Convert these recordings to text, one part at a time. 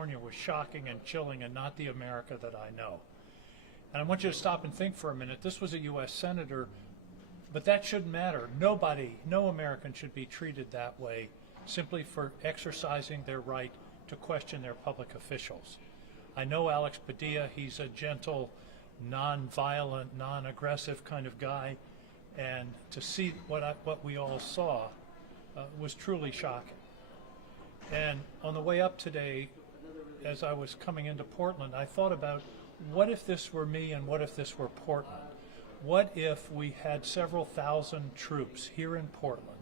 California was shocking and chilling and not the America that I know. And I want you to stop and think for a minute. This was a U.S. Senator, but that shouldn't matter. Nobody, no American should be treated that way simply for exercising their right to question their public officials. I know Alex Padilla. He's a gentle, non-violent, non-aggressive kind of guy, and to see what we all saw was truly shocking. And on the way up today, as I was coming into Portland, I thought about, what if this were me and what if this were Portland? What if we had several thousand troops here in Portland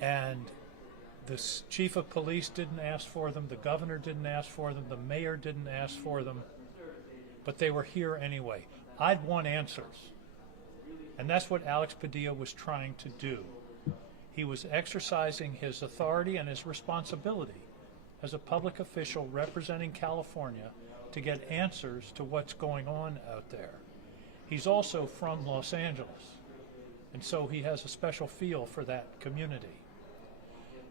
and the chief of police didn't ask for them, the governor didn't ask for them, the mayor didn't ask for them, but they were here anyway? I'd want answers. And that's what Alex Padilla was trying to do. He was exercising his authority and his responsibility as a public official representing California to get answers to what's going on out there. He's also from Los Angeles, and so he has a special feel for that community.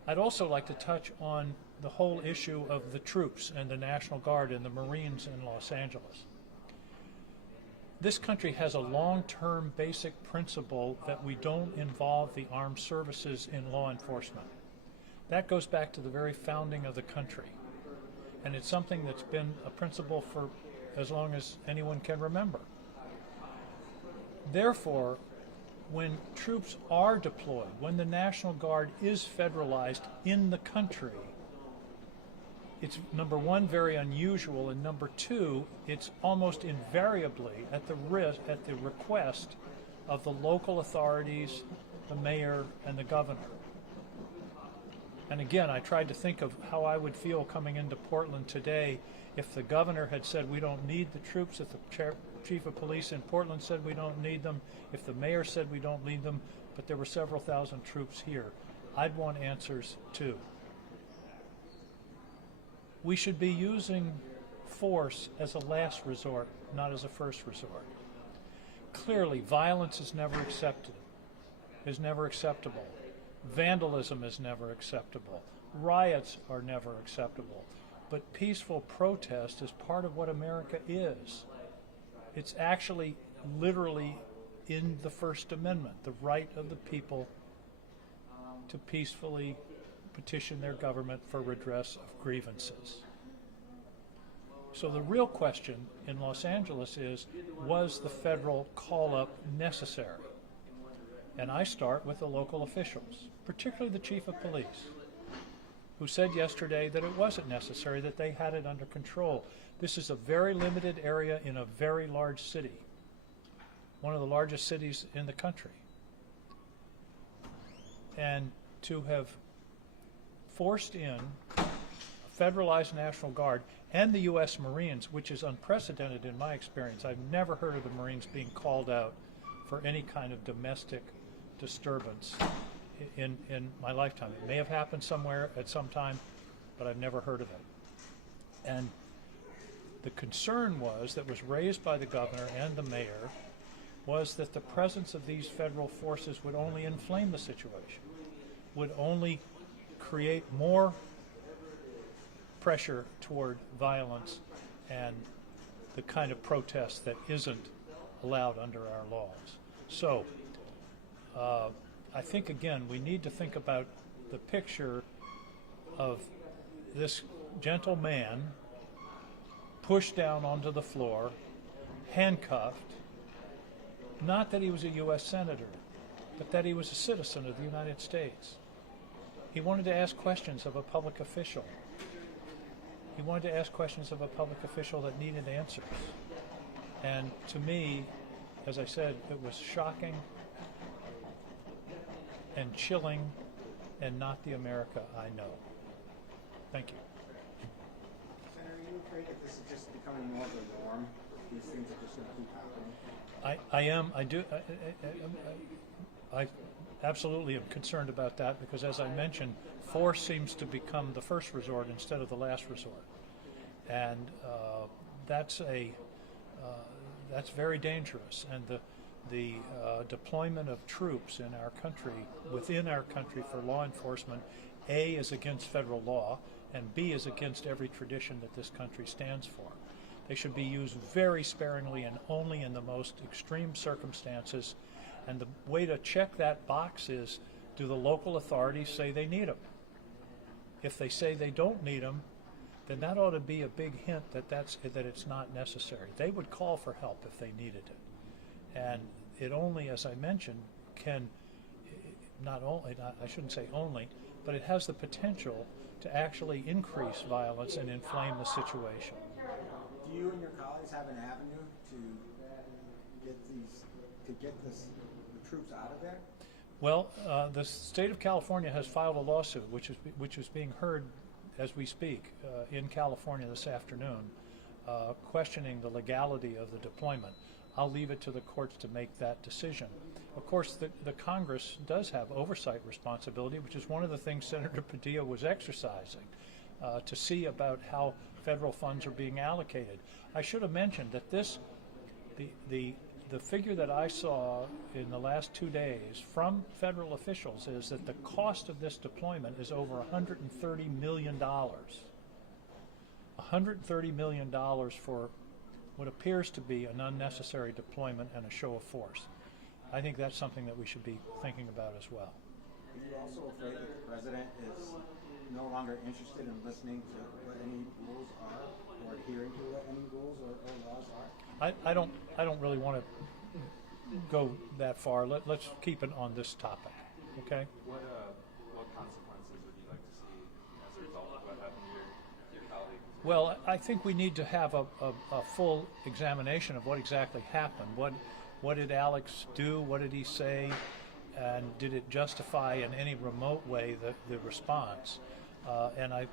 I'd also like to touch on the whole issue of the troops and the National Guard and the Marines in Los Angeles. This country has a long-term basic principle that we don't involve the armed services in law enforcement. That goes back to the very founding of the country. And it's something that's been a principle for as long as anyone can remember. Therefore, when troops are deployed, when the National Guard is federalized in the country, it's, number one, very unusual, and number two, it's almost invariably at the request of the local authorities, the mayor, and the governor. And again, I tried to think of how I would feel coming into Portland today if the governor had said we don't need the troops, if the chief of police in Portland said we don't need them, if the mayor said we don't need them, but there were several thousand troops here. I'd want answers too. We should be using force as a last resort, not as a first resort. Clearly, violence is never acceptable. Vandalism is never acceptable. Riots are never acceptable. But peaceful protest is part of what America is. It's actually literally in the First Amendment, the right of the people to peacefully petition their government for redress of grievances. So the real question in Los Angeles is, was the federal call-up necessary? And I start with the local officials, particularly the chief of police, who said yesterday that it wasn't necessary, that they had it under control. This is a very limited area in a very large city, one of the largest cities in the country. And to have forced in a federalized National Guard and the U.S. Marines, which is unprecedented in my experience. I've never heard of the Marines being called out for any kind of domestic disturbance in my lifetime. It may have happened somewhere at some time, but I've never heard of it. And the concern that was raised by the governor and the mayor was that the presence of these federal forces would only inflame the situation, would only create more pressure toward violence and the kind of protest that isn't allowed under our laws. So I think, again, we need to think about the picture of this gentle man pushed down onto the floor, handcuffed, not that he was a U.S. Senator, but that he was a citizen of the United States. He wanted to ask questions of a public official. He wanted to ask questions of a public official that needed answers. And to me, as I said, it was shocking and chilling and not the America I know. Thank you. Senator, are you afraid that this is just becoming more of a norm? These things are just going to keep happening? I am. I do. I absolutely am concerned about that because, as I mentioned, force seems to become the first resort instead of the last resort, and that's very dangerous. And the deployment of troops in our country, within our country, for law enforcement, A, is against federal law, and B, is against every tradition that this country stands for. They should be used very sparingly and only in the most extreme circumstances. And the way to check that box is, do the local authorities say they need them? If they say they don't need them, then that ought to be a big hint that it's not necessary. They would call for help if they needed it. And it only, as I mentioned, can I shouldn't say only, but it has the potential to actually increase violence and inflame the situation. Do you and your colleagues have an avenue to get the troops out of there? Well, the state of California has filed a lawsuit, which is being heard as we speak in California this afternoon, questioning the legality of the deployment. I'll leave it to the courts to make that decision. Of course, the Congress does have oversight responsibility, which is one of the things Senator Padilla was exercising, to see about how federal funds are being allocated. I should have mentioned that the figure that I saw in the last 2 days from federal officials is that the cost of this deployment is over $130 million. $130 million for what appears to be an unnecessary deployment and a show of force. I think that's something that we should be thinking about as well. Are you also afraid that the president is no longer interested in listening to what any rules are, or adhering to what any rules or laws are? I don't really want to go that far. Let's keep it on this topic, okay? What consequences would you like to see as a result of what happened to your colleague? Well, I think we need to have a full examination of what exactly happened. What did Alex do? What did he say? And did it justify in any remote way the response? And I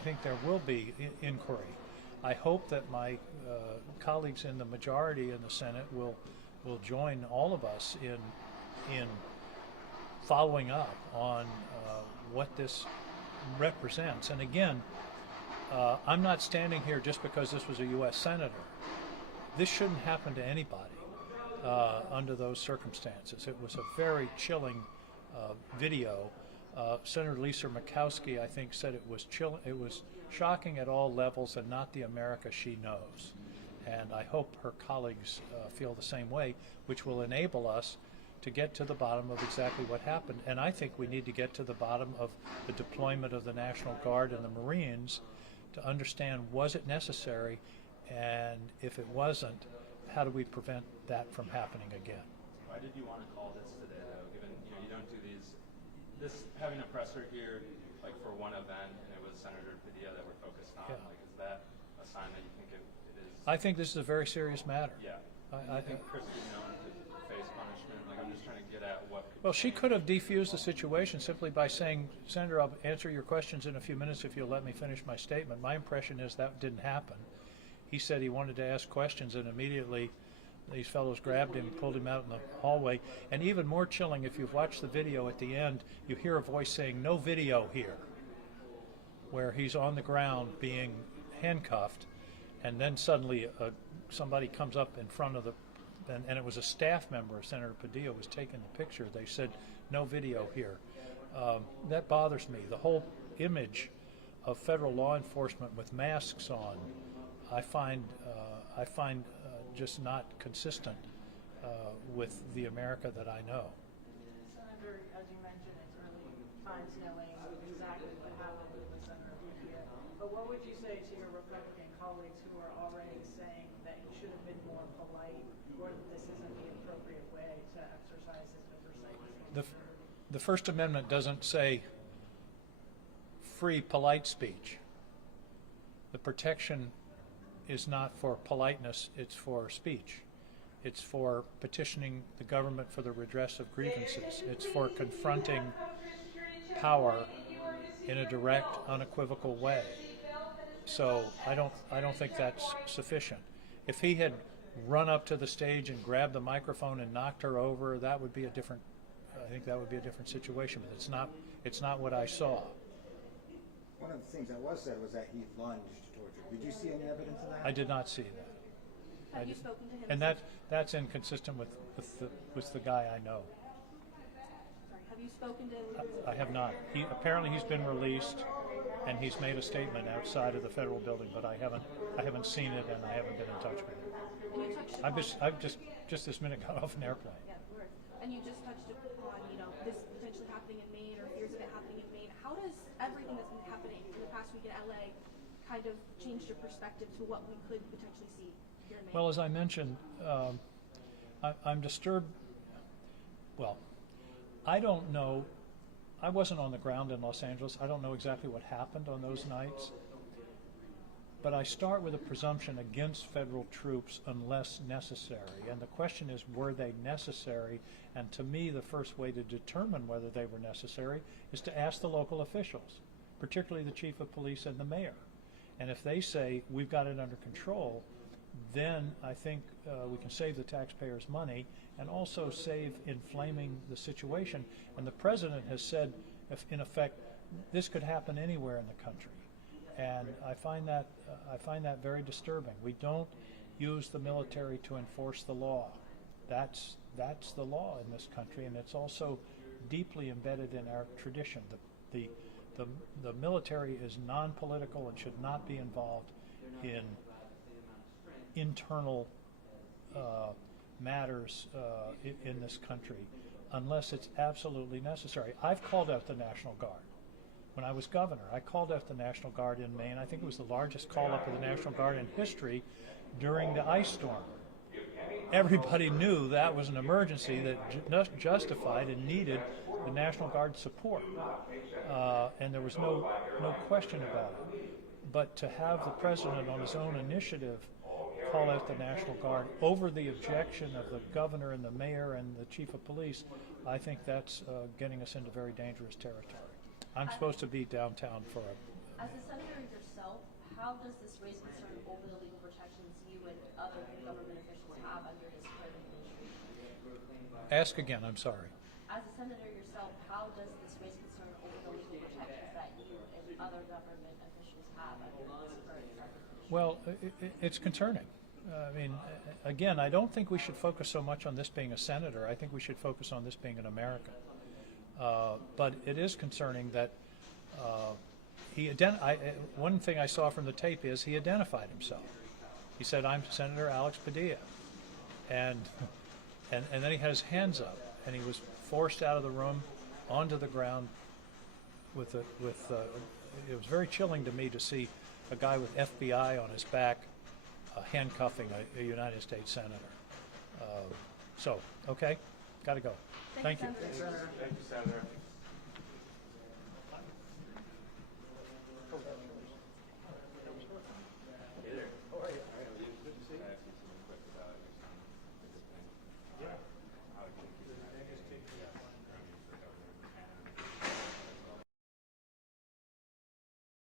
think there will be inquiry. I hope that my colleagues in the majority in the Senate will join all of us in following up on what this represents. And again, I'm not standing here just because this was a U.S. senator. This shouldn't happen to anybody under those circumstances. It was a very chilling video. Senator Lisa Murkowski, I think, said it was shocking at all levels and not the America she knows. And I hope her colleagues feel the same way, which will enable us to get to the bottom of exactly what happened. And I think we need to get to the bottom of the deployment of the National Guard and the Marines to understand, was it necessary, and if it wasn't, how do we prevent that from happening again? Why did you want to call this today, though, given you don't do this having a presser here, like for one event, and it was Senator Padilla that we're focused on, Yeah. like is that a sign that you think it is? I think this is a very serious matter. Yeah. I think Chris would know to face punishment. Like I'm just trying to get at what could Well, she change. could have defused the situation simply by saying, Senator, I'll answer your questions in a few minutes if you'll let me finish my statement. My impression is that didn't happen. He said he wanted to ask questions, and immediately these fellows grabbed him, pulled him out in the hallway. And even more chilling, if you've watched the video at the end, you hear a voice saying, "No video here," where he's on the ground being handcuffed, and then suddenly somebody comes up in front of and it was a staff member of Senator Padilla was taking the picture. They said, "No video here." That bothers me. The whole image of federal law enforcement with masks on, I find just not consistent with the America that I know. Senator, as you mentioned, it's early times knowing exactly what happened with Senator Padilla. But what would you say to your Republican colleagues who are already saying that he should have been more polite, or that this isn't the appropriate way to exercise his oversight? The First Amendment doesn't say free polite speech. The protection is not for politeness, it's for speech. It's for petitioning the government for the redress of grievances. It's for confronting power in a direct, unequivocal way. So I don't think that's sufficient. If he had run up to the stage and grabbed the microphone and knocked her over, that would be a different situation, but it's not what I saw. One of the things that was said was that he lunged towards her. Did you see any evidence of that? I did not see that. Have you spoken to him? And that's inconsistent with the guy I know. Sorry, have you spoken to him? I have not. Apparently he's been released, and he's made a statement outside of the federal building, but I haven't seen it, and I haven't been in touch with him. And you touched upon, I've just this minute got off an airplane. yeah, of course. And you just touched upon, this potentially happening in Maine or fears of it happening in Maine. How does everything that's been happening in the past week in LA kind of change your perspective to what we could potentially see here in Maine? Well, as I mentioned, I'm disturbed. Well, I don't know. I wasn't on the ground in Los Angeles. I don't know exactly what happened on those nights. But I start with a presumption against federal troops unless necessary. And the question is, were they necessary? And to me, the first way to determine whether they were necessary is to ask the local officials, particularly the chief of police and the mayor. And if they say, we've got it under control, then I think we can save the taxpayers money and also save inflaming the situation. And the president has said, in effect, this could happen anywhere in the country. And I find that very disturbing. We don't use the military to enforce the law. That's the law in this country, and it's also deeply embedded in our tradition. The military is non-political and should not be involved in internal matters in this country unless it's absolutely necessary. I've called out the National Guard. When I was governor, I called out the National Guard in Maine. I think it was the largest call-up of the National Guard in history during the ice storm. Everybody knew that was an emergency that justified and needed the National Guard's support, and there was no question about it. But to have the president on his own initiative call out the National Guard over the objection of the governor and the mayor and the chief of police, I think that's getting us into very dangerous territory. I'm supposed to be downtown for a... As a senator yourself, how does this raise concern over the legal protections you and other government officials have under his current administration? Ask again, I'm sorry. As a senator yourself, how does this raise concern over the legal protections that you and other government officials have under his current administration? Well, it's concerning. I mean, again, I don't think we should focus so much on this being a senator. I think we should focus on this being an American. But it is concerning that one thing I saw from the tape is he identified himself. He said, "I'm Senator Alex Padilla," and then he had his hands up, and he was forced out of the room onto the ground. It was very chilling to me to see a guy with FBI on his back handcuffing a United States senator. Okay, got to go. Thank you. Senator. Thank you, Senator.